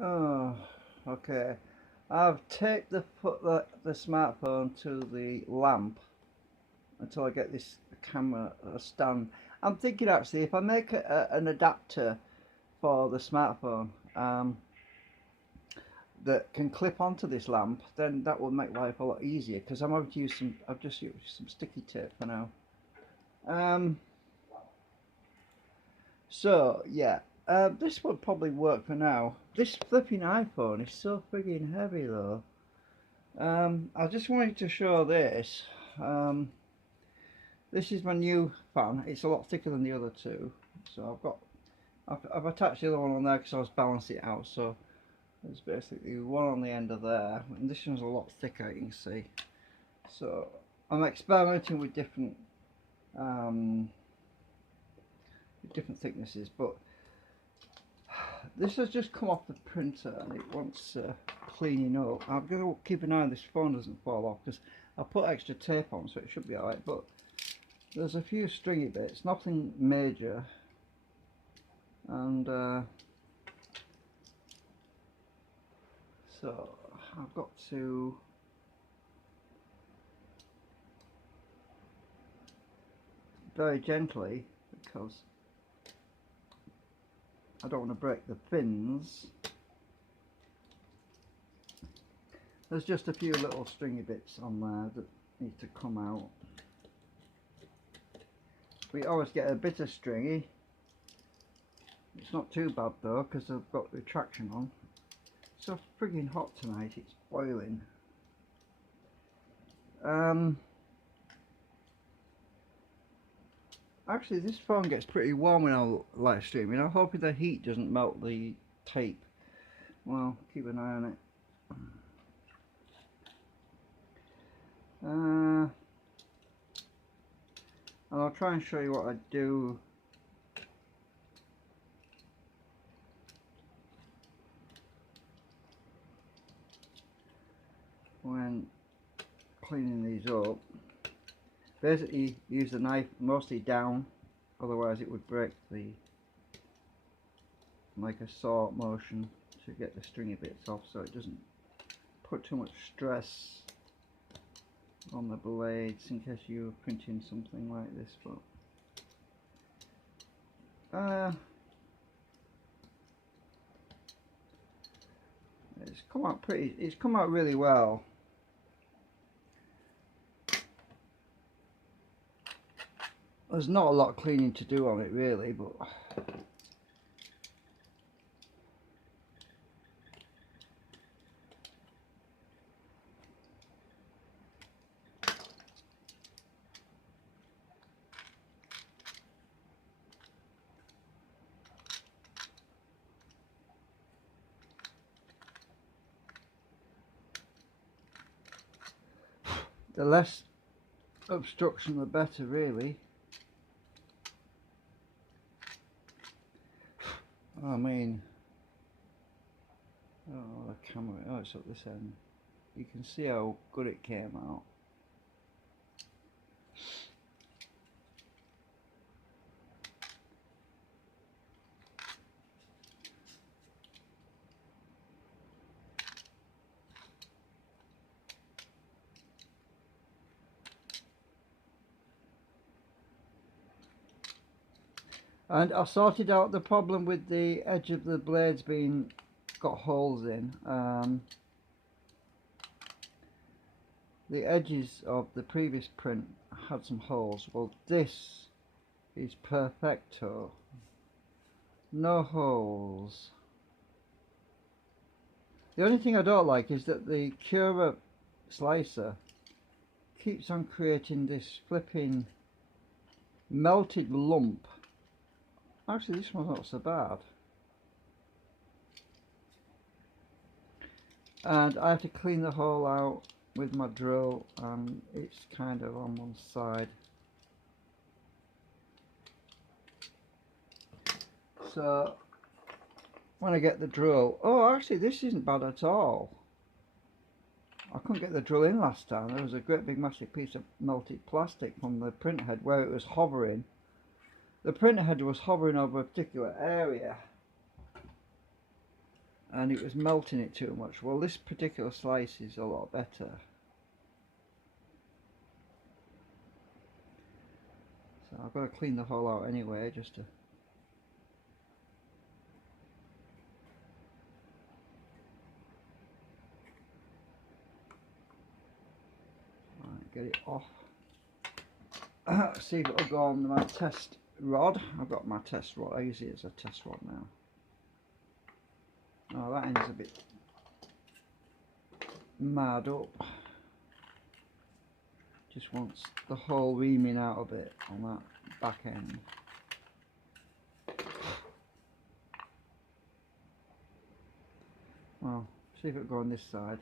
Oh, okay. I've taped the smartphone to the lamp until I get this camera stand. I'm thinking actually if I make an adapter for the smartphone that can clip onto this lamp, then that will make life a lot easier because I'm having to use some. I've just used some sticky tape for now. Um, so yeah, this would probably work for now. This flipping iPhone is so frigging heavy though. I just wanted to show this. Um, this is my new fan. It's a lot thicker than the other two. So I've attached the other one on there because I was balancing it out. So there's basically one on the end of there, and this one's a lot thicker. You can see. So I'm experimenting um, with different thicknesses, but this has just come off the printer and it wants cleaning up. I'm going to keep an eye on this phone doesn't fall off because I put extra tape on, so it should be alright. But there's a few stringy bits, nothing major, and so I've got to very gently, because I don't want to break the fins. There's just a few little stringy bits on there that need to come out. We always get a bit of stringy. It's not too bad though because I've got the traction on. It's so frigging hot tonight, it's boiling. Actually this phone gets pretty warm when I'm live streaming. I'm hoping the heat doesn't melt the tape. Well, keep an eye on it. And I'll try and show you what I do when cleaning these up. Basically use the knife mostly down, otherwise it would break the, like a saw motion to get the stringy bits off, so it doesn't put too much stress on the blades in case you're printing something like this. But it's come out really well. There's not a lot of cleaning to do on it really, but the less obstruction the better really. I mean, oh, the camera, oh, it's at this end. You can see how good it came out. And I sorted out the problem with the edge of the blades being got holes in. The edges of the previous print had some holes. Well, this is perfecto. No holes. The only thing I don't like is that the Cura slicer keeps on creating this flipping melted lump. Actually, this one's not so bad. And I have to clean the hole out with my drill, and it's kind of on one side. So when I get the drill, oh, actually this isn't bad at all. I couldn't get the drill in last time. There was a great big massive piece of melted plastic from the print head where it was hovering. The print head was hovering over a particular area, and it was melting it too much. Well, this particular slice is a lot better. So I've got to clean the hole out anyway, just to get it off. See if it'll go on my test rod. I've got my test rod. I use it as a test rod now. Oh, that end's a bit marred up. Just wants the hole reaming out a bit on that back end. Well, see if it'll go on this side.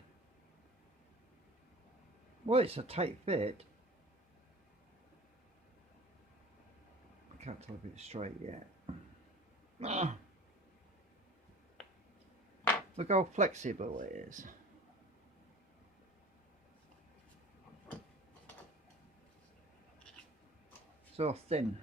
Well, it's a tight fit. I can't tell if it's straight yet. Ah. Look how flexible it is. So thin.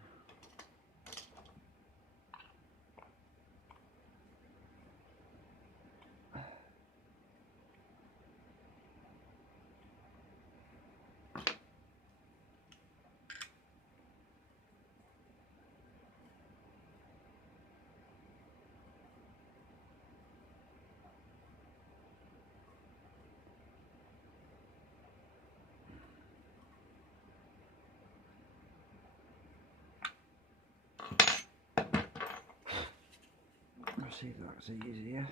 Let's see if that's easier.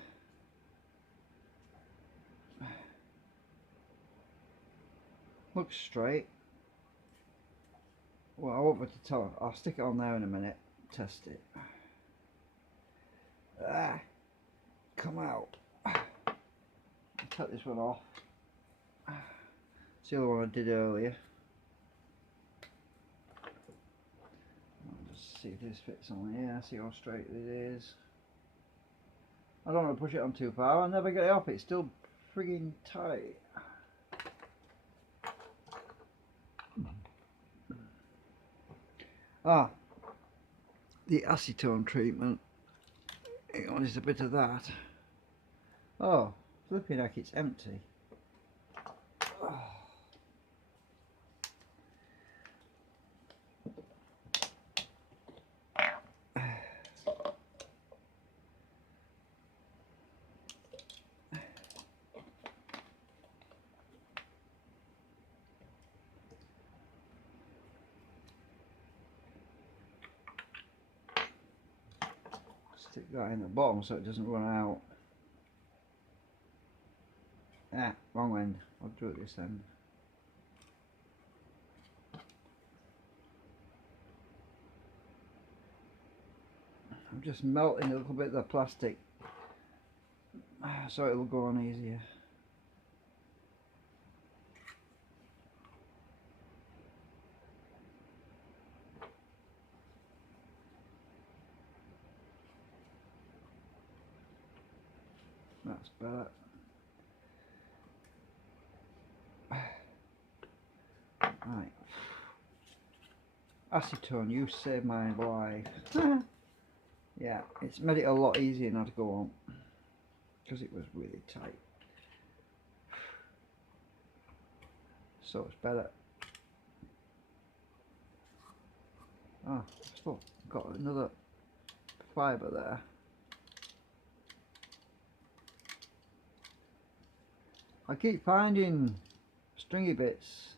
Looks straight. Well, I won't be able to tell. I'll stick it on there in a minute. Test it. Ah, come out. I'll take this one off. It's the other one I did earlier. I'll just see if this fits on here. See how straight it is. I don't want to push it on too far. I'll never get it off. It's still frigging tight. Ah, the acetone treatment. What is a bit of that? Oh, flipping heck, it's empty. Oh. Stick that in the bottom so it doesn't run out. Ah, wrong end. I'll do it this end. I'm just melting a little bit of the plastic so it'll go on easier. That's better. Right. Acetone, you saved my life. Yeah, it's made it a lot easier now to go on because it was really tight. So it's better. Oh, still got another fibre there. I keep finding stringy bits.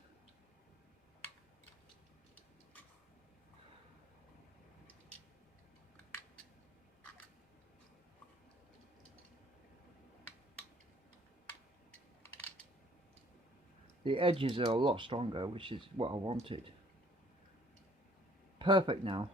The edges are a lot stronger, which is what I wanted. Perfect now.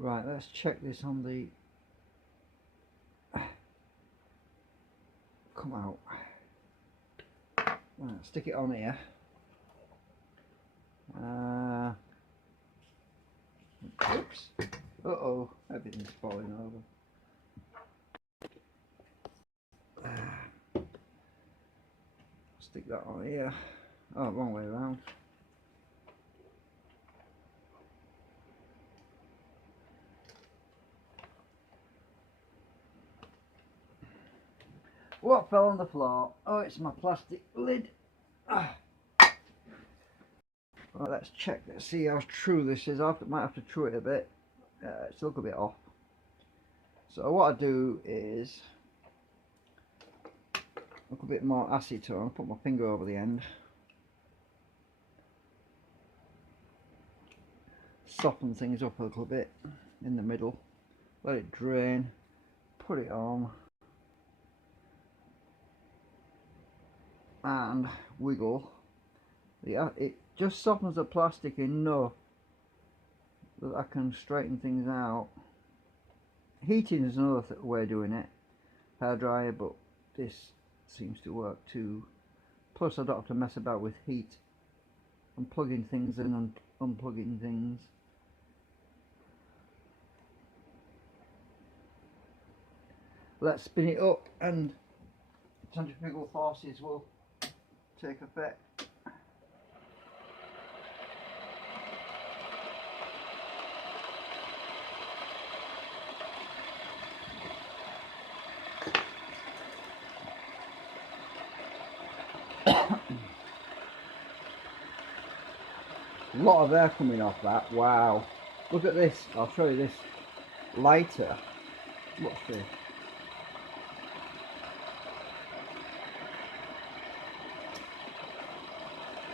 Right, let's check this on the come out. Right, stick it on here. Oops. Uh-oh, everything's falling over. Stick that on here. Oh, wrong way around. What fell on the floor? Oh, it's my plastic lid. Right, let's check. Let's see how true this is. I might have to true it a bit. It's still a bit off. So what I do is look a bit more acetone. Put my finger over the end. Soften things up a little bit in the middle. Let it drain. Put it on. And wiggle. It just softens the plastic enough that I can straighten things out. Heating is another way of doing it, hairdryer, but this seems to work too. Plus I don't have to mess about with heat and plugging things in and unplugging things. Let's spin it up and centrifugal forces will take effect. A lot of air coming off that. Wow, look at this. I'll show you this lighter. Watch this.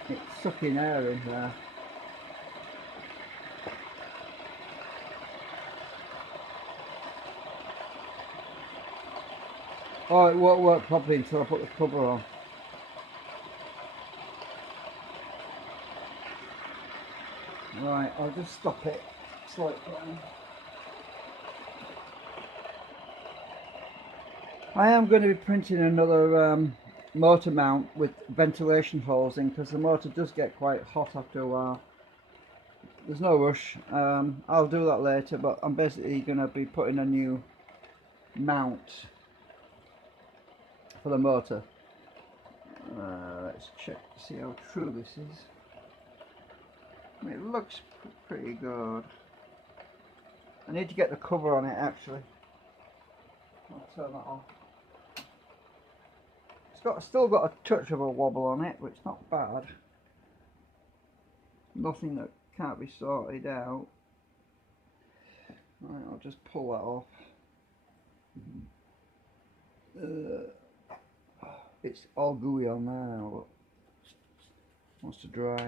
It's sucking air in there. Oh, it won't work properly until I put the cover on. Right, I'll just stop it. Slow it down. I am going to be printing another motor mount with ventilation holes in, because the motor does get quite hot after a while. There's no rush. I'll do that later, but I'm basically going to be putting a new mount for the motor. Let's check to see how true this is. I mean, it looks pretty good. I need to get the cover on it actually. I'll turn that off. It's still got a touch of a wobble on it, but it's not bad. Nothing that can't be sorted out. Right, I'll just pull that off. It's all gooey on there now, but wants to dry.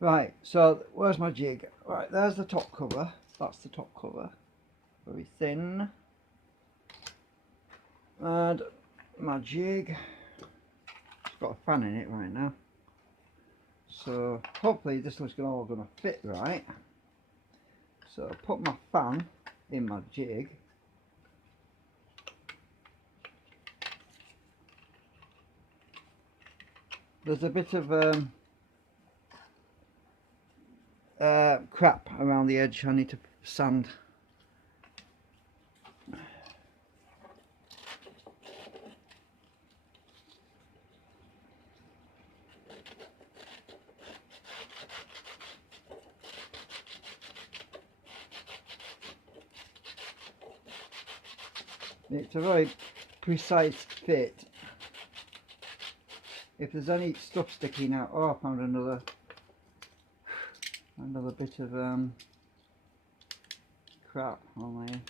Right, so where's my jig? Right, there's the top cover. That's the top cover. Very thin. And my jig. It's got a fan in it right now. So hopefully this is all going to fit right. So I put my fan in my jig. There's a bit of crap around the edge I need to sand. It's a very precise fit. If there's any stuff sticking out, oh, I found another bit of crap on there.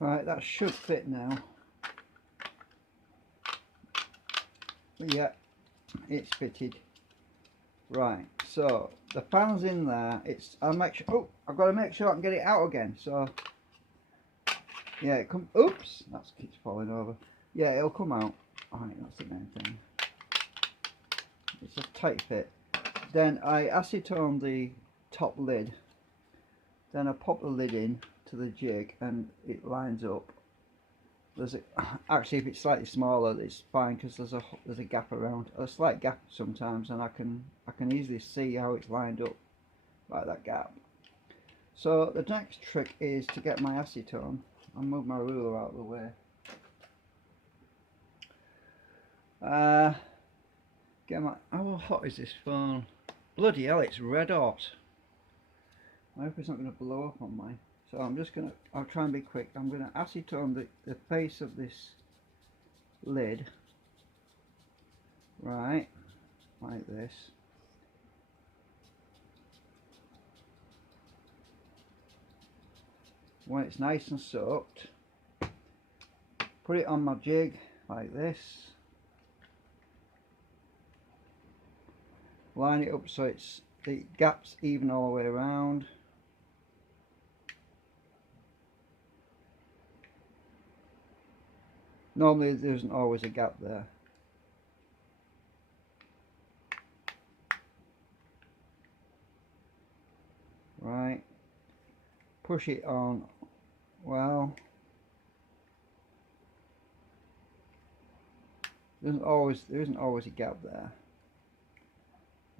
Right, that should fit now. Yeah, it's fitted. Right, so the fan's in there. I'll make sure. Oh, I've got to make sure I can get it out again. So yeah, it come. Oops, that keeps falling over. Yeah, it'll come out. Alright, that's the main thing. It's a tight fit. Then I acetone the top lid. Then I pop the lid in to the jig and it lines up. Actually, if it's slightly smaller, it's fine because there's a gap around, a slight gap sometimes, and I can easily see how it's lined up by that gap. So the next trick is to get my acetone. I'll move my ruler out of the way. How hot is this phone? Bloody hell, it's red hot. I hope it's not going to blow up on mine. So I'll try and be quick. I'm going to acetone the face of this lid. Right, like this. When it's nice and soaked, put it on my jig like this. Line it up so the gap's even all the way around. Normally there isn't always a gap there. Right, push it on. Well, there isn't always a gap there.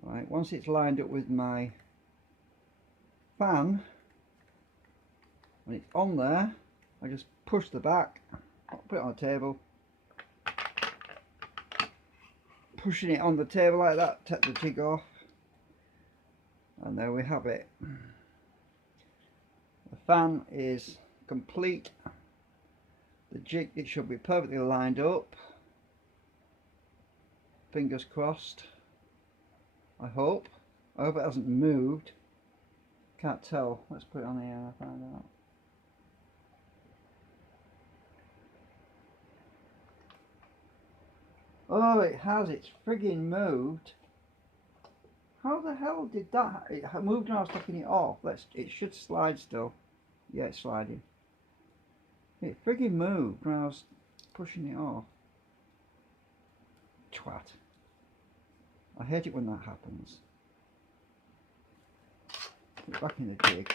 Right, once it's lined up with my fan, when it's on there, I just push the back, put it on the table, pushing it on the table like that, take the jig off, and there we have it. The fan is complete. The jig, it should be perfectly lined up. Fingers crossed. I hope it hasn't moved. Can't tell. Let's put it on here and I'll find out. Oh, it has. It's frigging moved. How the hell did that? It moved when I was taking it off. It should slide still. Yeah, it's sliding. It frigging moved when I was pushing it off. Twat. I hate it when that happens. Put it back in the jig.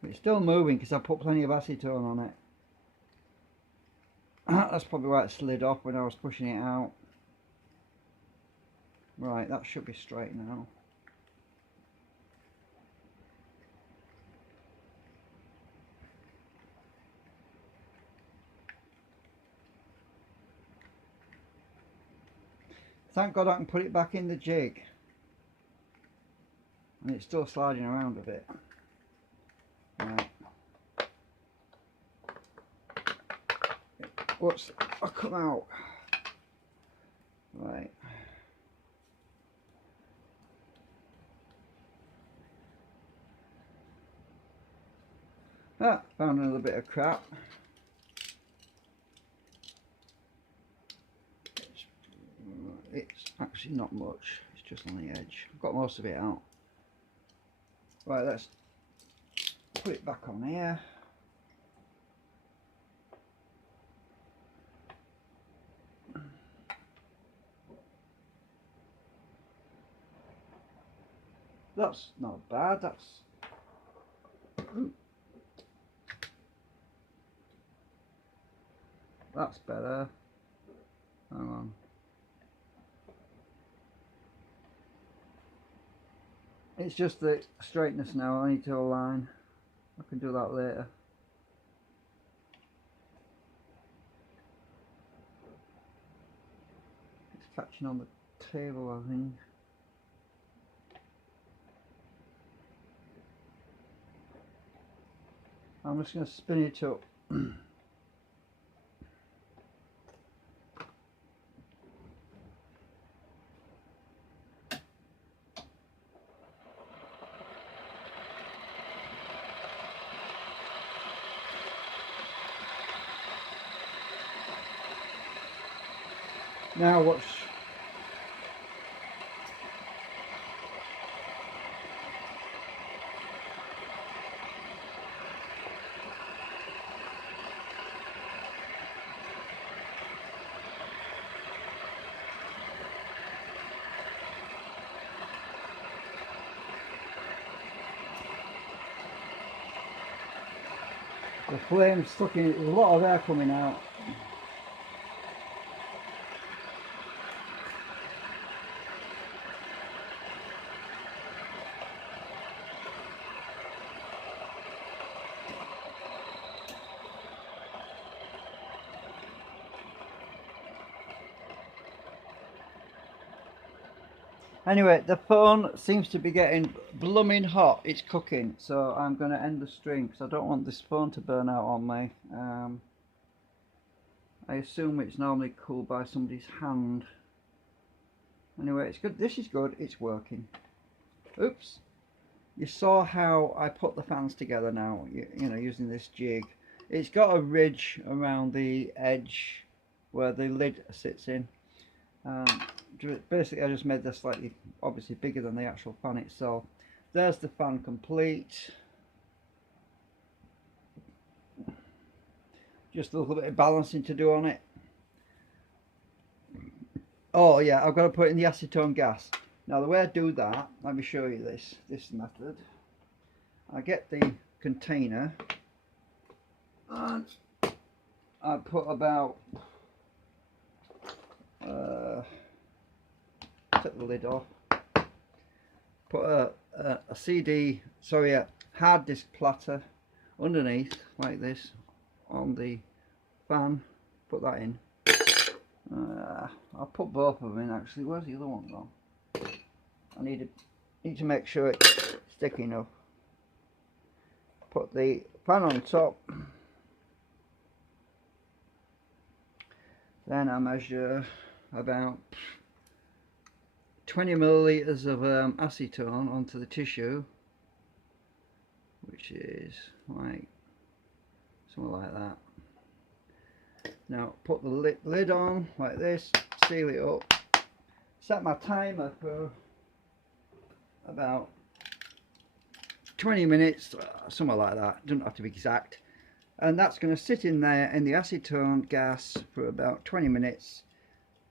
But it's still moving because I put plenty of acetone on it. That's probably why it slid off when I was pushing it out. Right, that should be straight now. Thank God I can put it back in the jig. And it's still sliding around a bit. Right. I'll come out. Right. Found another bit of crap. It's actually not much, it's just on the edge. I've got most of it out. Right, let's put it back on here. That's not bad, that's better. Hang on. It's just the straightness now, I need to align. I can do that later. It's catching on the table, I think. I'm just going to spin it up. Now watch. The flame's stuck in it, there's a lot of air coming out. Anyway, the phone seems to be getting blooming hot. It's cooking, so I'm going to end the stream because I don't want this phone to burn out on me. I assume it's normally cooled by somebody's hand. Anyway, it's good. This is good. It's working. Oops. You saw how I put the fans together now, you know, using this jig. It's got a ridge around the edge where the lid sits in. Basically I just made this slightly obviously bigger than the actual fan itself. There's the fan complete. Just a little bit of balancing to do on it. Oh yeah, I've got to put in the acetone gas. Now the way I do that, let me show you this method. I get the container and I put about take the lid off, put a hard disk platter underneath like this on the fan, put that in. I'll put both of them in actually. Where's the other one gone? I need to make sure it's sticky enough. Put the fan on top, then I measure about 20 milliliters of acetone onto the tissue, which is like something like that. Now put the lid on like this, seal it up, set my timer for about 20 minutes, something like that, doesn't have to be exact, and that's going to sit in there in the acetone gas for about 20 minutes.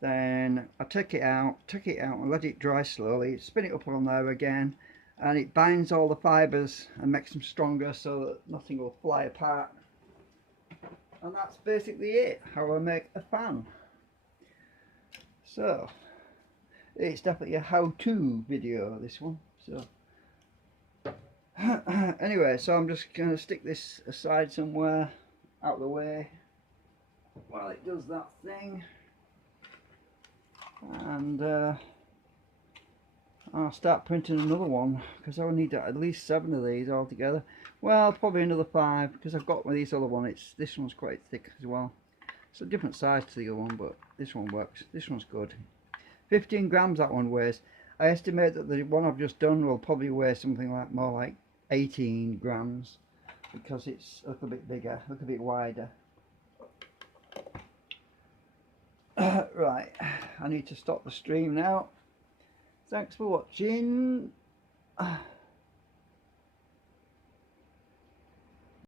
Then I take it out and let it dry slowly, spin it up on there again, and it binds all the fibres and makes them stronger so that nothing will fly apart. And that's basically it, how I make a fan. So it's definitely a how-to video, this one. So anyway, so I'm just going to stick this aside somewhere out of the way while it does that thing. And I'll start printing another one because I'll need at least 7 of these altogether. Well, probably another 5 because I've got these other one. This one's quite thick as well. It's a different size to the other one, but this one works. This one's good. 15 grams that one weighs. I estimate that the one I've just done will probably weigh something like more like 18 grams because it's a little bit bigger, a little bit wider. Right, I need to stop the stream now. Thanks for watching.